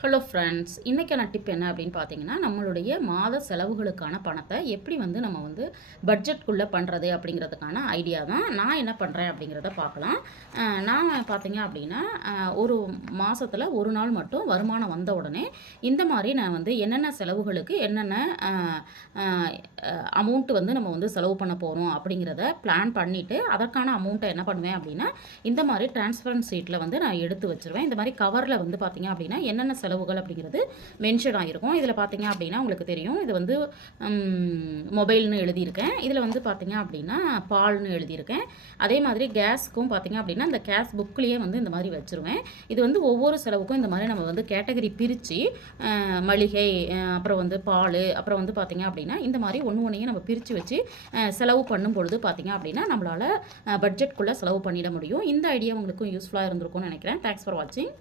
Hello friends, இன்றைக்கான tip என்ன அப்படின்னு பார்த்தீங்கன்னா, நம்மளுடைய மாத செலவுகளுக்கான பணத்தை எப்படி நம்ம பட்ஜெட்குள்ளே பண்ணுறது அப்படிங்கிறதுக்கான ஐடியா தான். நான் என்ன பண்ணுறேன் அப்படிங்கிறத பார்க்கலாம். நான் பார்த்தீங்க அப்படின்னா, ஒரு மாதத்தில் ஒரு நாள் மட்டும் வருமானம் வந்த உடனே இந்த மாதிரி நான் என்னென்ன செலவுகளுக்கு என்னென்ன அமௌண்ட் நம்ம செலவு பண்ண போகிறோம் அப்படிங்கிறத பிளான் பண்ணிவிட்டு அதற்கான அமௌண்ட்டை என்ன பண்ணுவேன் அப்படின்னா, இந்த மாதிரி டிரான்ஸ்பரன்ட் ஷீட்டில் நான் எடுத்து வச்சுருவேன். இந்த மாதிரி கவரில் பார்த்தீங்க அப்படின்னா என்னென்ன செலவுகள் அப்படிங்கிறது மென்ஷன் ஆகிருக்கும். இதில் பார்த்தீங்க அப்படின்னா உங்களுக்கு தெரியும், இது மொபைல்னு எழுதியிருக்கேன். இதில் பார்த்தீங்க அப்படின்னா பால்னு எழுதியிருக்கேன். அதே மாதிரி கேஸ்க்கும் பார்த்தீங்க அப்படின்னா இந்த கேஸ் புக்லேயே இந்த மாதிரி வச்சுருவேன். இது ஒவ்வொரு செலவுக்கும் இந்த மாதிரி நம்ம கேட்டகரி பிரித்து மளிகை, அப்புறம் பால், அப்புறம் பார்த்தீங்க அப்படின்னா இந்த மாதிரி ஒன்றையும் நம்ம பிரித்து வச்சு செலவு பண்ணும் பொழுது பார்த்தீங்க அப்படின்னா நம்மளால் பட்ஜெட்குள்ளே செலவு பண்ணிட முடியும். இந்த ஐடியா உங்களுக்கும் யூஸ்ஃபுல்லாக இருந்திருக்கும்னு நினைக்கிறேன். தேங்க்ஸ் ஃபார் வாட்சிங்.